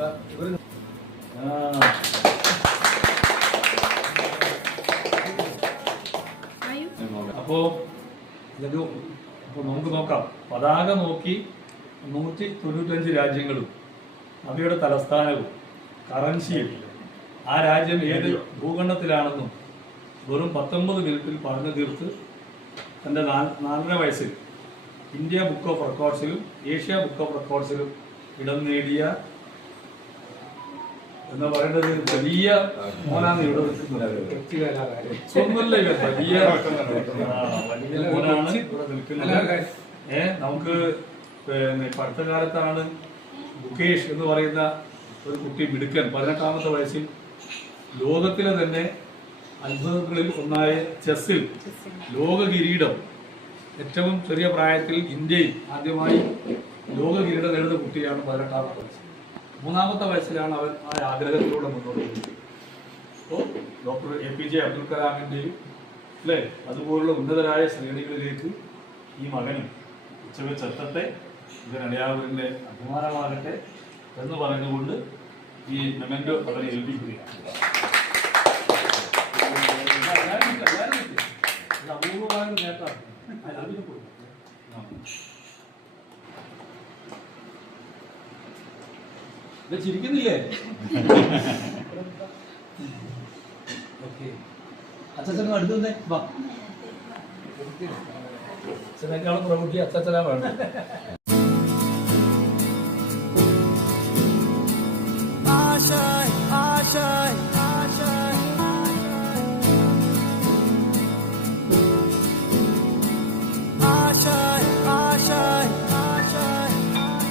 അപ്പോ നമുക്ക് നോക്കാം. പതാക നോക്കി 195 രാജ്യങ്ങളും അവയുടെ തലസ്ഥാനവും കറൻസിയും ആ രാജ്യം ഏത് ഭൂഖണ്ഡത്തിലാണെന്നും വെറും 19 മിനിറ്റിൽ പറഞ്ഞു തീർത്ത് തൻ്റെ 4.5 വയസ്സിൽ ഇന്ത്യ ബുക്ക് ഓഫ് റെക്കോർഡ്സിലും ഏഷ്യ ബുക്ക് ഓഫ് റെക്കോർഡ്സിലും ഇടം നേടിയ എന്ന് പറയുന്നത് വലിയ മോനാണ്. ഇവിടെ ഒന്നുമില്ല, വലിയ മോനാണ് ഇവിടെ നിൽക്കുന്നത്. നമുക്ക് പിന്നെ അടുത്ത കാലത്താണ് മുകേഷ് എന്ന് പറയുന്ന ഒരു കുട്ടി മിടുക്കൻ 18-ാമത്തെ വയസ്സിൽ ലോകത്തിലെ തന്നെ അത്ഭുതങ്ങളിൽ ഒന്നായ ചെസ്സിൽ ലോക കിരീടം ഏറ്റവും ചെറിയ പ്രായത്തിൽ ഇന്ത്യയിൽ ആദ്യമായി ലോക കിരീടം നേടുന്ന കുട്ടിയാണ് 18-ാമത്തെ വയസ്സിൽ. 3-ാമത്തെ വയസ്സിലാണ് അവൻ ആ ആഗ്രഹത്തിലൂടെ മുന്നോട്ട് പോകുന്നത്. അപ്പോൾ ഡോക്ടർ APJ അബ്ദുൽ കലാമിൻ്റെയും അല്ലേ അതുപോലുള്ള ഉന്നതരായ ശ്രേണികളിലേക്ക് ഈ മകനും ഉച്ചവെച്ചെത്തട്ടെ, ഇവനടിയാവൂരിൻ്റെ അഭിമാനമാകട്ടെ എന്ന് പറഞ്ഞുകൊണ്ട് ഈ മെമൻറ്റോ അവരെ ഏൽപ്പിക്കുകയാണ്. അപൂർവമായ നേട്ടമാണ്. ചിരിക്കുന്നില്ലേ? ഓക്കെ, അച്ഛനും അടുത്തേ വാ. അച്ഛനേക്കാളും പ്രമുഖി അച്ഛനാ വേണം.